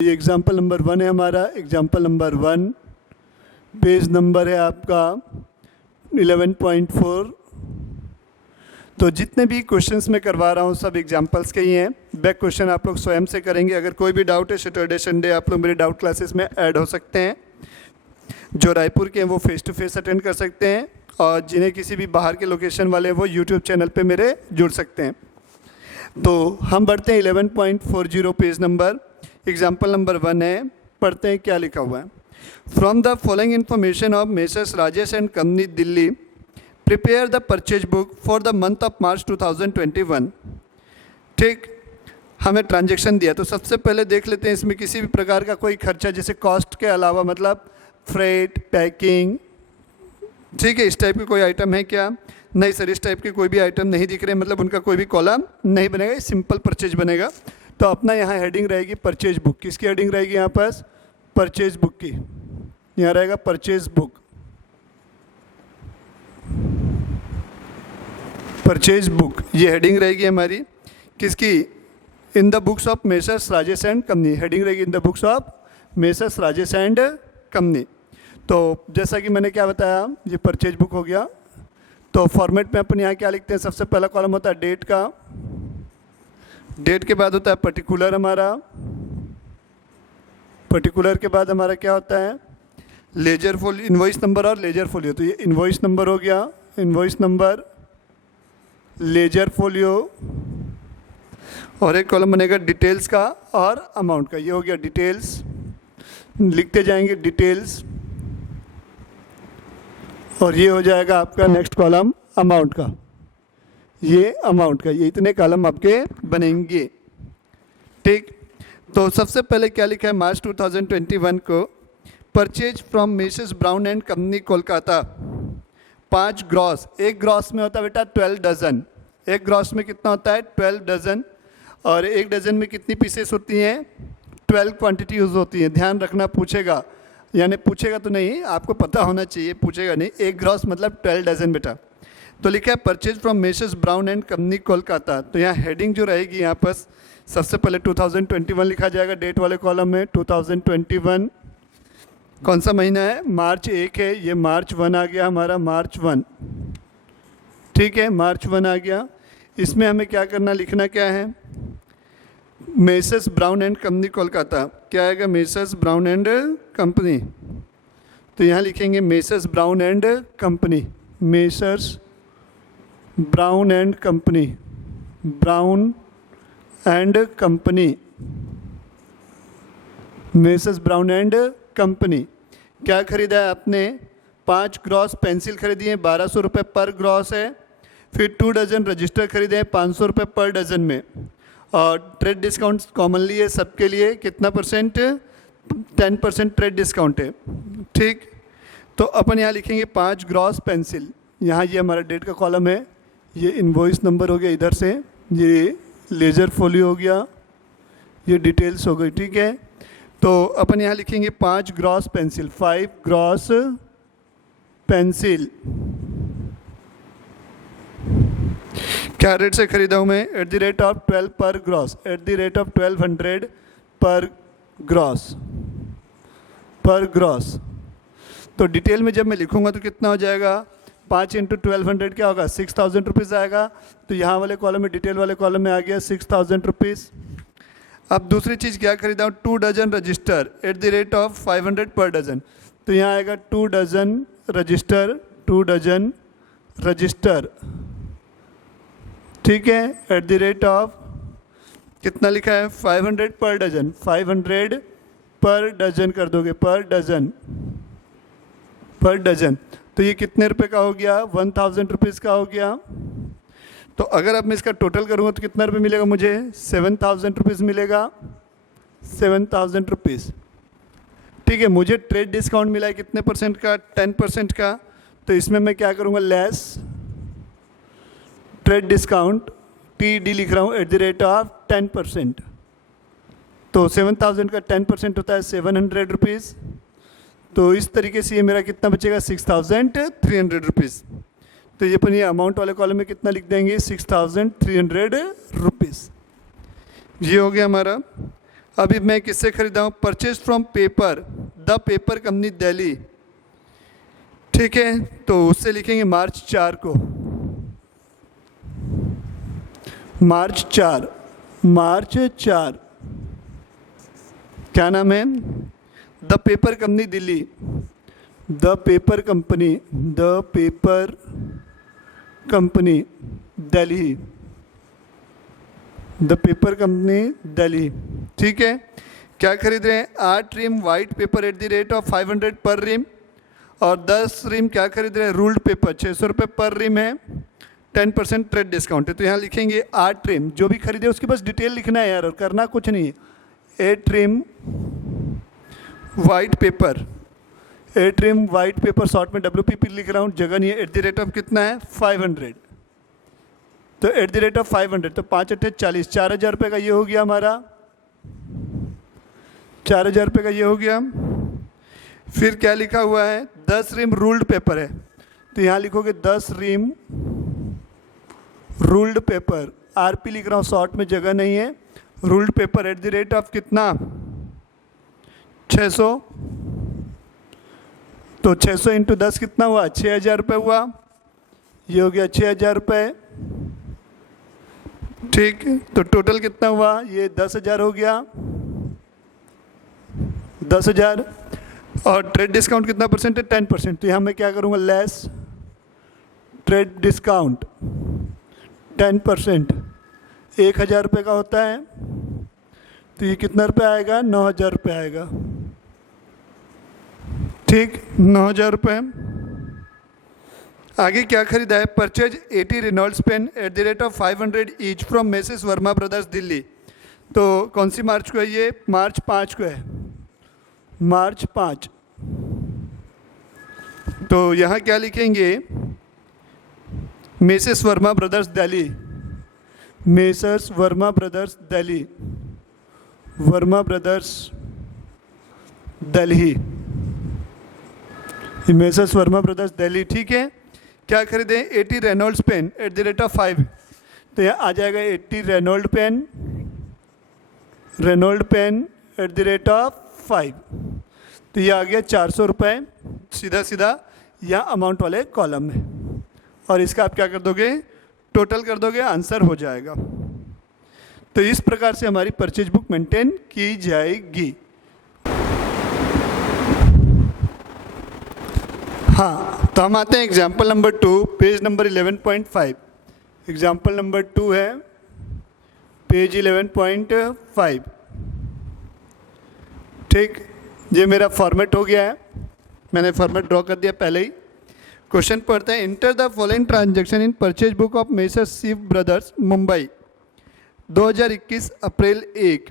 ये example number 1 है हमारा। एग्जाम्पल नंबर 1 पेज नंबर है आपका 11.4। तो जितने भी क्वेश्चंस मैं करवा रहा हूँ सब एग्जाम्पल्स के ही हैं। बैक क्वेश्चन आप लोग स्वयं से करेंगे। अगर कोई भी डाउट है सैटरडे संडे आप लोग मेरे डाउट क्लासेस में ऐड हो सकते हैं। जो रायपुर के हैं वो फेस टू फेस अटेंड कर सकते हैं और जिन्हें किसी भी बाहर के लोकेशन वाले हैं वो यूट्यूब चैनल पे मेरे जुड़ सकते हैं। तो हम बढ़ते हैं 11.40 पेज नंबर। एग्जाम्पल नंबर 1 है, पढ़ते हैं क्या लिखा हुआ है। From the following information of messrs Rajesh and company Delhi prepare the purchase book for the month of March 2021। ठीक, हमें ट्रांजैक्शन दिया तो सबसे पहले देख लेते हैं इसमें किसी भी प्रकार का कोई खर्चा जैसे कॉस्ट के अलावा, मतलब फ्रेट, पैकिंग, ठीक है, इस टाइप के कोई आइटम है क्या? नहीं सर, इस टाइप के कोई भी आइटम नहीं दिख रहे, मतलब उनका कोई भी कॉलम नहीं बनेगा, सिंपल परचेज बनेगा। तो अपना यहाँ हेडिंग रहेगी परचेज बुक। किसकी हेडिंग रहेगी यहाँ पास? परचेज बुक की। यहाँ रहेगा परचेज बुक, परचेज बुक ये हेडिंग रहेगी हमारी। किसकी? In the books of messrs Rajesh and company. Heading रहेगी in the books of messrs Rajesh and company. तो जैसा कि मैंने क्या बताया, ये परचेज बुक हो गया। तो फॉर्मेट में अपन यहाँ क्या लिखते हैं? सबसे पहला कॉलम होता है डेट का, डेट के बाद होता है पर्टिकुलर हमारा, पर्टिकुलर के बाद हमारा क्या होता है? लेजर फोलियो, इनवॉइस नंबर और लेजर फोलियो। तो ये इनवॉइस नंबर हो गया, इनवॉइस नंबर, लेजर फोलियो, और एक कॉलम बनेगा डिटेल्स का और अमाउंट का। ये हो गया डिटेल्स, लिखते जाएंगे डिटेल्स, और ये हो जाएगा आपका नेक्स्ट कॉलम अमाउंट का, ये अमाउंट का। ये इतने कॉलम आपके बनेंगे। ठीक, तो सबसे पहले क्या लिखा है? मार्च 2021 को purchase from Mrs brown and company Kolkata 5 gross. एक ग्रॉस में होता है बेटा 12 डजन। एक ग्रॉस में कितना होता है? 12 डजन। और एक डजन में कितनी पीसेस होती हैं? 12 क्वांटिटी यूज़ होती है। ध्यान रखना, पूछेगा, यानी पूछेगा तो नहीं, आपको पता होना चाहिए, पूछेगा नहीं। एक ग्रॉस मतलब 12 डजन बेटा। तो लिखा है purchase from Mrs brown and company Kolkata. तो यहाँ हेडिंग जो रहेगी यहाँ पर सबसे पहले 2021 लिखा जाएगा डेट वाले कॉलम में। 2021 कौन सा महीना है? मार्च 1 है, ये मार्च 1 आ गया हमारा, मार्च 1। ठीक है, मार्च 1 आ गया। इसमें हमें क्या करना, लिखना क्या है? Messrs brown and company Kolkata. क्या आएगा? Messrs brown and company. तो यहाँ लिखेंगे messrs brown and company, messrs brown and company, brown and company, messrs brown and company. क्या खरीदा है आपने? 5 ग्रॉस पेंसिल खरीदी है, 1200 रुपये पर ग्रॉस है। फिर 2 डजन रजिस्टर खरीदे हैं 500 रुपये पर डजन में। और ट्रेड डिस्काउंट कॉमनली है सबके लिए, कितना परसेंट? 10% ट्रेड डिस्काउंट है। ठीक, तो अपन यहाँ लिखेंगे 5 ग्रॉस पेंसिल। यहाँ ये हमारा डेट का कॉलम है, ये इनवॉइस नंबर हो गया इधर से, ये लेजर फोलियो हो गया, ये डिटेल्स हो गई। ठीक है, तो अपन यहाँ लिखेंगे 5 ग्रॉस पेंसिल, 5 ग्रॉस पेंसिल। क्या रेट से खरीदा हूँ मैं? एट द रेट ऑफ 12 पर gross, eight the rate of 1200 पर ग्रॉस, पर ग्रॉस। तो डिटेल में जब मैं लिखूंगा तो कितना हो जाएगा? 5 × 1200 क्या होगा? 6000 रुपीज़ आएगा। तो यहाँ वाले कॉलम में, डिटेल वाले कॉलम में आ गया 6000 रुपीज़। अब दूसरी चीज़ क्या खरीदा हूँ? 2 dozen register at the rate of 500 per dozen. तो यहाँ आएगा 2 डजन रजिस्टर, 2 डजन रजिस्टर। ठीक है, एट द रेट ऑफ कितना लिखा है? 500 पर डजन, 500 पर डजन कर दोगे, पर डजन, पर डजन। तो ये कितने रुपए का हो गया? 1000 रुपीज़ का हो गया। तो अगर अब मैं इसका टोटल करूँगा तो कितना रुपये मिलेगा मुझे? 7000 रुपीज़ मिलेगा, 7000 रुपीज़। ठीक है, मुझे ट्रेड डिस्काउंट मिला है कितने परसेंट का? 10% का। तो इसमें मैं क्या करूँगा? लेस ट्रेड डिस्काउंट, TD लिख रहा हूँ, एट द रेट ऑफ 10%। तो 7000 का 10% होता है 700 रुपीज़। तो इस तरीके से ये मेरा कितना बचेगा? 6300 रुपीज़। तो ये अपन ये अमाउंट वाले कॉलम में कितना लिख देंगे? 6300 रुपीज़। ये हो गया हमारा। अभी मैं किससे खरीदा हूँ? Purchase from paper, the paper company Delhi, ठीक है। तो उससे लिखेंगे मार्च 4 को, मार्च 4, क्या नाम है? The paper company Delhi, the paper company Delhi, the paper company Delhi, ठीक है। क्या खरीद रहे हैं? 8 ream white paper at the rate of 500 per rim, और 10 रिम क्या खरीद रहे हैं? रूल्ड पेपर 600 रुपये पर रिम है, 10% ट्रेड डिस्काउंट है। तो यहाँ लिखेंगे 8 रिम, जो भी खरीदे उसकी बस डिटेल लिखना है यार, और करना कुछ नहीं है। 8 ream white paper, 8 ream white paper, short में WPP लिख रहा हूँ, जगह नहीं है। एट द रेट ऑफ कितना है? 500, तो एट द रेट ऑफ 500, तो 5 8 40, 4000 रुपये का ये हो गया हमारा, 4000 रुपये का ये हो गया। फिर क्या लिखा हुआ है? 10 रिम रूल्ड पेपर है, तो यहाँ लिखोगे 10 रिम रूल्ड पेपर, RP लिख रहा हूँ, शॉर्ट में जगह नहीं है। Ruled paper at the rate of कितना? 600, तो 600 इंटू 10 कितना हुआ? 6000 रुपये हुआ, ये हो गया 6000 रुपये, ठीक। तो टोटल कितना हुआ? ये 10,000 हो गया, 10,000। और ट्रेड डिस्काउंट कितना परसेंट है? 10%। तो यहाँ मैं क्या करूँगा? लेस ट्रेड डिस्काउंट 10%, 1,000 रुपये का होता है, तो ये कितना रुपये आएगा? 9,000 रुपये आएगा, ठीक, 9,000 रुपये। आगे क्या खरीदा है? Purchase 80 Reynolds pen at the rate of 500 each from messrs Verma brothers Delhi. तो कौन सी मार्च को है ये? मार्च 5 को है, मार्च 5। तो यहाँ क्या लिखेंगे? Messrs Verma brothers Delhi, messrs Verma brothers Delhi, Verma brothers Delhi, messrs Verma brothers Delhi, ठीक है। क्या खरीदे? 80 Reynolds pen at the rate of 5, तो यहाँ आ जाएगा 80 Reynold pen at the rate of 5, तो ये आ गया 400 रुपये, सीधा सीधा यहाँ अमाउंट वाले कॉलम में। और इसका आप क्या कर दोगे? टोटल कर दोगे, आंसर हो जाएगा। तो इस प्रकार से हमारी परचेज बुक मेंटेन की जाएगी। हाँ, तो हम आते हैं example number 2, page number 11.5। Example number 2 है पेज 11.5, ठीक। ये मेरा फॉर्मेट हो गया है, मैंने फॉर्मेट ड्रॉ कर दिया पहले ही। क्वेश्चन पढ़ते हैं। Enter the following transaction in purchase book of messrs Shiv brothers Mumbai 2021 April 1।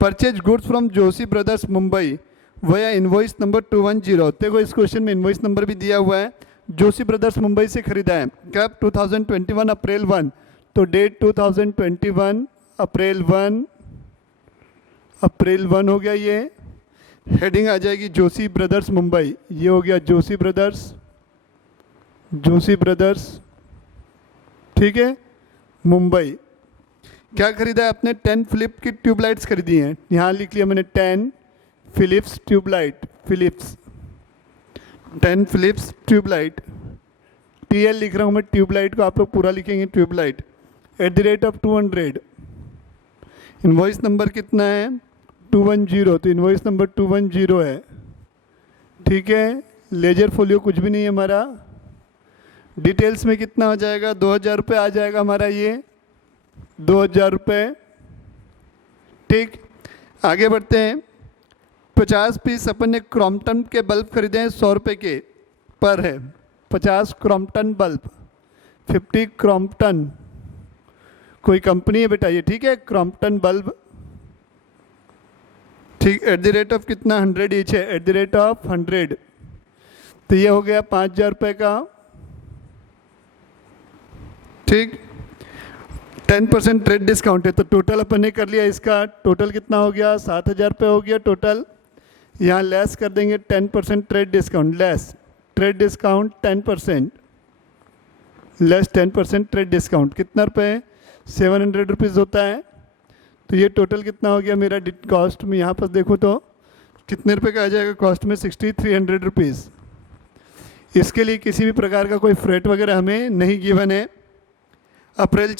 Purchase goods from Joshi brothers Mumbai via invoice number 210। देखो इस क्वेश्चन में इन्वॉइस नंबर भी दिया हुआ है। जोशी ब्रदर्स मुंबई से खरीदा है कब? 2021 अप्रैल 1, तो डेट 2021 अप्रैल 1 हो गया। ये हेडिंग आ जाएगी जोशी ब्रदर्स मुंबई, ये हो गया जोशी ब्रदर्स, ठीक है, मुंबई। क्या खरीदा है आपने? 10 फिलिप की ट्यूबलाइट्स खरीदी हैं, यहाँ लिख लिया मैंने 10 Philips tubelight, 10 Philips tubelight, TL लिख रहा हूँ मैं ट्यूबलाइट को, आप लोग पूरा लिखेंगे tubelight, at the rate of 200। Invoice number कितना है? 210, तो इन्वॉइस नंबर 210 है, ठीक है। लेजर फोलियो कुछ भी नहीं है हमारा। डिटेल्स में कितना हो जाएगा? 2,000 रुपये आ जाएगा हमारा, ये 2,000 रुपये, ठीक। आगे बढ़ते हैं। 50 पीस अपन ने क्रॉम्पटन के बल्ब खरीदे हैं, 100 रुपये के पर है। 50 क्रॉम्पटन बल्ब, 50 क्रॉम्पटन, कोई कंपनी है बेटा ये, ठीक है, क्रॉम्पटन बल्ब, ठीक। एट द रेट ऑफ कितना? 100 ईच है, एट द रेट ऑफ 100, तो ये हो गया 5,000 रुपये का, ठीक। 10% ट्रेड डिस्काउंट है, तो टोटल अपन ने कर लिया इसका। टोटल कितना हो गया? 7,000 रुपये हो गया टोटल। यहाँ लेस कर देंगे 10% trade discount, less trade discount 10%, less 10% trade discount, कितना रुपये? 700 रुपीज़ होता है। तो ये टोटल कितना हो गया मेरा कॉस्ट में, यहाँ पर देखो तो कितने रुपए का आ जाएगा कॉस्ट में, 6300 रुपीज़। इसके लिए किसी भी प्रकार का कोई फ्रेट वगैरह हमें नहीं गिवन है। अप्रैल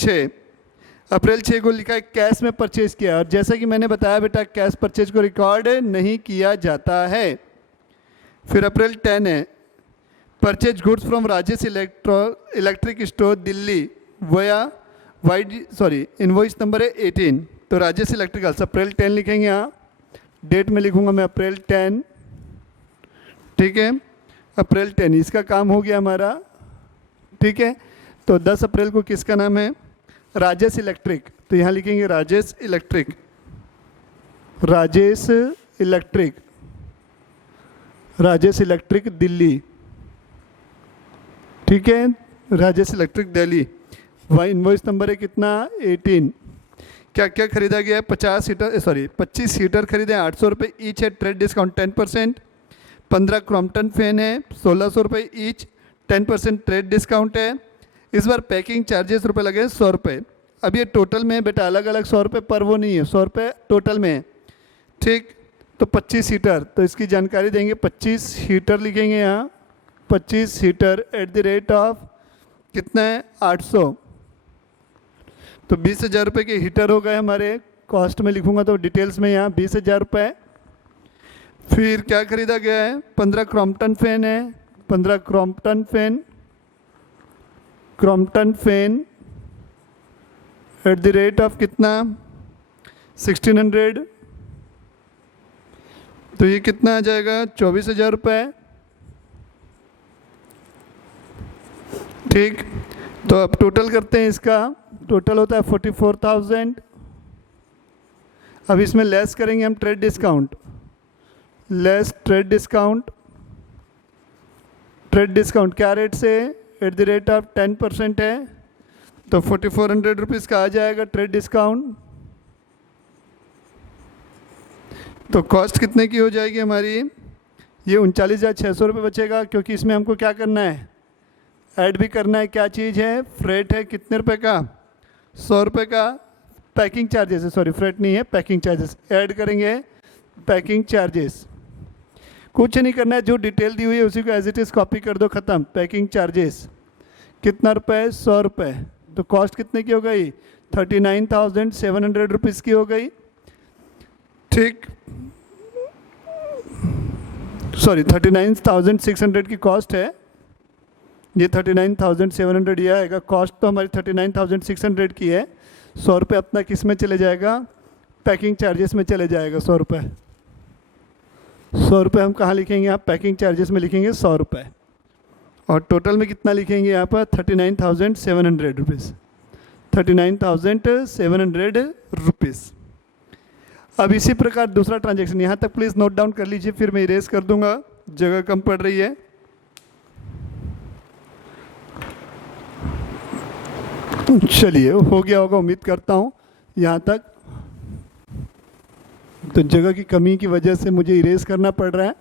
6 को लिखा है कैश में परचेज किया, और जैसा कि मैंने बताया बेटा कैश परचेज को रिकॉर्ड नहीं किया जाता है। फिर अप्रैल 10 है, purchase goods from Rajesh electric store Delhi वया इनवॉइस नंबर है 18, तो राजेश इलेक्ट्रिकल्स अप्रैल 10 लिखेंगे। यहाँ डेट में लिखूंगा मैं अप्रैल 10, ठीक है, अप्रैल 10 इसका काम हो गया हमारा, ठीक है। तो 10 अप्रैल को किसका नाम है, राजेश इलेक्ट्रिक, तो यहाँ लिखेंगे राजेश इलेक्ट्रिक, राजेश इलेक्ट्रिक दिल्ली, ठीक है, राजेश इलेक्ट्रिक दिल्ली। वहाँ इनवॉइस नंबर है कितना, 18। क्या क्या खरीदा गया है, 25 हीटर खरीदे हैं, 800 रुपये ईच है, ट्रेड डिस्काउंट 10%। 15 क्रॉम्पटन फैन है, 1600 रुपये ईच, 10% ट्रेड डिस्काउंट है। इस बार पैकिंग चार्जेस रुपये लगे 100 रुपये। अब ये टोटल में बेटा अलग अलग 100 रुपये पर वो नहीं है, 100 रुपये टोटल में है, ठीक। तो 25 हीटर, तो इसकी जानकारी देंगे, 25 हीटर लिखेंगे यहाँ, 25 heater eight the rate of कितना है, 800, तो 20,000 रुपये के हीटर हो गए हमारे। कॉस्ट में लिखूंगा तो डिटेल्स में यहाँ 20,000 रुपये। फिर क्या खरीदा गया है, 15 क्रॉम्पटन फैन है, 15 Crompton fan eight the rate of कितना, 1600, तो ये कितना आ जाएगा, 24,000 रुपये, ठीक। तो अब टोटल करते हैं, इसका टोटल होता है 44,000। अब इसमें लेस करेंगे हम ट्रेड डिस्काउंट, ट्रेड डिस्काउंट क्या रेट से, एट द रेट ऑफ 10% है, तो 4400 रुपीज़ का आ जाएगा ट्रेड डिस्काउंट। तो कॉस्ट कितने की हो जाएगी हमारी, ये 39,600 रुपये बचेगा, क्योंकि इसमें हमको क्या करना है, ऐड भी करना है, क्या चीज़ है, फ्रेट है, कितने रुपए का, 100 रुपये का। पैकिंग चार्जेस है, सॉरी फ्रेट नहीं है, पैकिंग चार्जेस ऐड करेंगे, पैकिंग चार्जेस कुछ नहीं करना है, जो डिटेल दी हुई है उसी को एज इट इज़ कॉपी कर दो, ख़त्म। पैकिंग चार्जेस कितना रुपए, 100 रुपये, तो कॉस्ट कितने की हो गई, 39,700 रुपीज़ की हो गई, ठीक, सॉरी 39,600 की कॉस्ट है, ये 39,700 ये आएगा। कॉस्ट तो हमारी 39,600 की है, 100 रुपये अपना किस में चले जाएगा, पैकिंग चार्जेस में चले जाएगा, 100 रुपये। 100 रुपये हम कहाँ लिखेंगे, यहाँ पैकिंग चार्जेस में लिखेंगे 100 रुपये, और टोटल में कितना लिखेंगे यहाँ पर, 39,700 रुपीज़, 39,700 रुपीज़। अब इसी प्रकार दूसरा ट्रांजेक्शन, यहाँ तक प्लीज़ नोट डाउन कर लीजिए, फिर मैं इरेज कर दूंगा, जगह कम पड़ रही है। चलिए हो गया होगा, उम्मीद करता हूँ यहाँ तक। तो जगह की कमी की वजह से मुझे इरेज करना पड़ रहा है।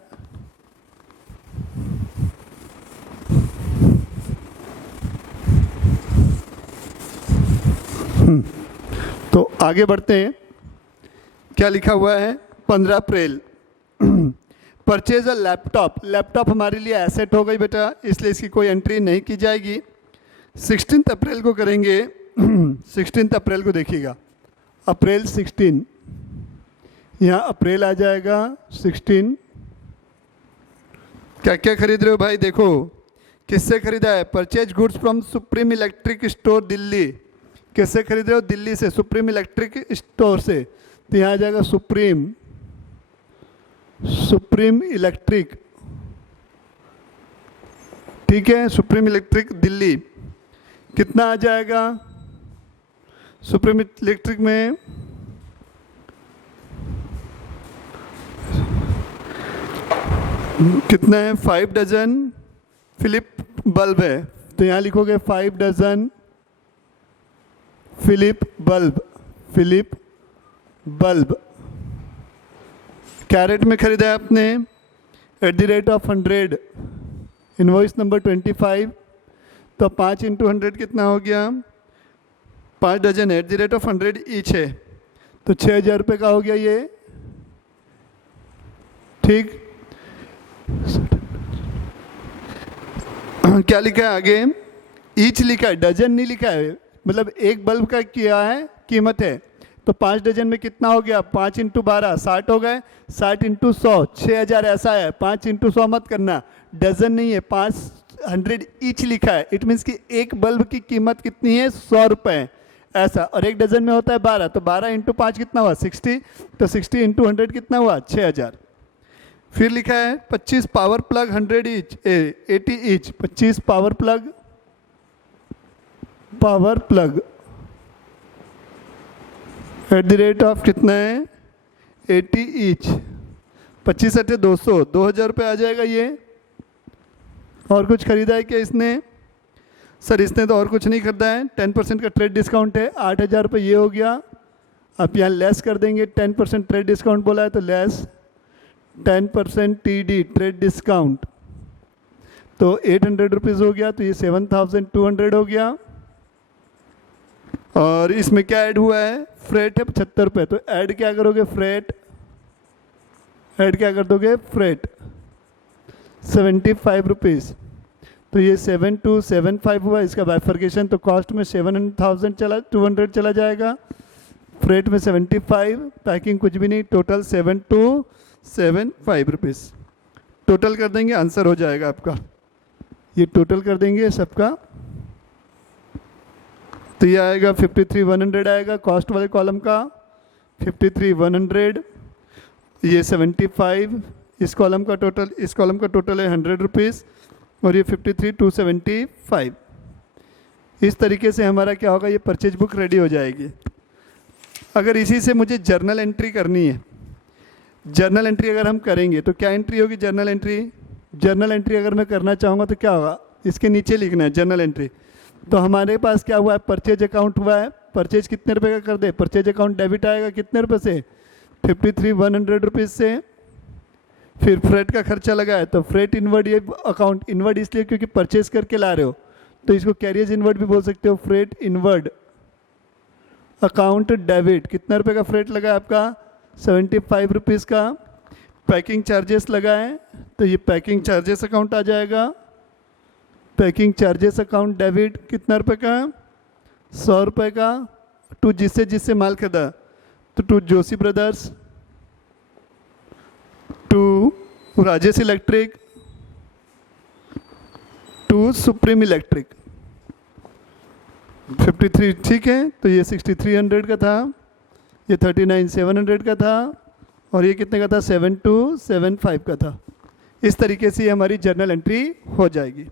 तो आगे बढ़ते हैं, क्या लिखा हुआ है, 15 अप्रैल परचेज अ लैपटॉप हमारे लिए एसेट हो गई बेटा, इसलिए इसकी कोई एंट्री नहीं की जाएगी। 16 अप्रैल को करेंगे, 16 अप्रैल को देखिएगा, अप्रैल 16, यहाँ अप्रैल आ जाएगा 16। क्या क्या खरीद रहे हो भाई, देखो किससे खरीदा है, purchase goods from supreme electric store Delhi, किससे खरीद रहे हो, दिल्ली से, सुप्रीम इलेक्ट्रिक स्टोर से, तो यहाँ आ जाएगा सुप्रीम इलेक्ट्रिक, ठीक है, सुप्रीम इलेक्ट्रिक दिल्ली। कितना आ जाएगा सुप्रीम इलेक्ट्रिक में, कितना है, 5 डजन फिलिप बल्ब है, तो यहाँ लिखोगे 5 डजन फिलिप बल्ब। क्या रेट में खरीदा है आपने, at the rate of 100, invoice number 25, तो 5 × 100 कितना हो गया, 5 dozen at the rate of 100 each है, तो 6,000 रुपये का हो गया ये, ठीक। क्या लिखा है आगे, ईच लिखा है, डजन नहीं लिखा है, मतलब एक बल्ब का क्या है कीमत है। तो 5 डजन में कितना हो गया, 5 इंटू 12 60 हो गए, 60 इंटू 100 6,000 ऐसा है। 5 इंटू 100 मत करना, डजन नहीं है, 500 ईच लिखा है। इट मीन्स कि एक बल्ब की कीमत कितनी है, 100 रुपये ऐसा। और एक डजन में होता है 12, तो 12 इंटू 5 कितना हुआ, 60। तो 60 इंटू 100 कितना हुआ, 6,000। फिर लिखा है 25 power plug 100 each 80 each, 25 power plug eight the rate of कितना है 80 ईच, 25 अट्ठे 200, 2,000 रुपये आ जाएगा ये। और कुछ खरीदा है क्या इसने, सर इसने तो और कुछ नहीं खरीदा है। 10% का ट्रेड डिस्काउंट है, 8,000 रुपये ये हो गया। आप यहाँ लेस कर देंगे, 10% ट्रेड डिस्काउंट बोला है तो लेस 10% TD ट्रेड डिस्काउंट, तो 800 रुपीज़ हो गया, तो ये 7,200 हो गया। और इसमें क्या ऐड हुआ है, फ्रेट है 75 रुपये, तो ऐड क्या करोगे, फ्रेट ऐड क्या कर दोगे, फ्रेट 75 रुपीज़, तो ये 7,275 हुआ। इसका बाइफर्केशन, तो कॉस्ट में 7,200 चला जाएगा, फ्रेट में 75, पैकिंग कुछ भी नहीं, टोटल 7,275 रुपीज़ टोटल कर देंगे, आंसर हो जाएगा आपका। ये टोटल कर देंगे सबका, तो ये आएगा 53,100 आएगा कॉस्ट वाले कॉलम का, 53,100, ये 75, इस कॉलम का टोटल, इस कॉलम का टोटल है 100 रुपीज़, और ये 53,275। इस तरीके से हमारा क्या होगा, ये परचेज बुक रेडी हो जाएगी। अगर इसी से मुझे जर्नल एंट्री करनी है, जर्नल एंट्री अगर हम करेंगे तो क्या एंट्री होगी, जर्नल एंट्री। जर्नल एंट्री अगर मैं करना चाहूँगा तो क्या होगा, इसके नीचे लिखना है जर्नल एंट्री। तो हमारे पास क्या हुआ है, परचेज अकाउंट हुआ है, परचेज कितने रुपए का कर दे, परचेज अकाउंट डेबिट आएगा कितने रुपए से, 53,100 रुपीज़ से। फिर फ्रेट का खर्चा लगा है, तो फ्रेट इनवर्ड, ये अकाउंट इनवर्ड इसलिए क्योंकि परचेज करके ला रहे हो, तो इसको कैरियज इनवर्ड भी बोल सकते हो। फ्रेट इनवर्ड अकाउंट डेबिट, कितना रुपए का फ्रेट लगा है आपका, 75 रुपीज़ का। पैकिंग चार्जेस लगा है, तो ये पैकिंग चार्जेस अकाउंट आ जाएगा। पैकिंग चार्जेस अकाउंट डेबिट कितना रुपए का, 100 रुपये का। टू जिससे माल खरीदा, तो to Joshi brothers, to Rajesh electric, to supreme electric, 53, ठीक है। तो ये 6,300 का था, ये 39,700 का था, और ये कितने का था, 7,275 का था। इस तरीके से हमारी जर्नल एंट्री हो जाएगी।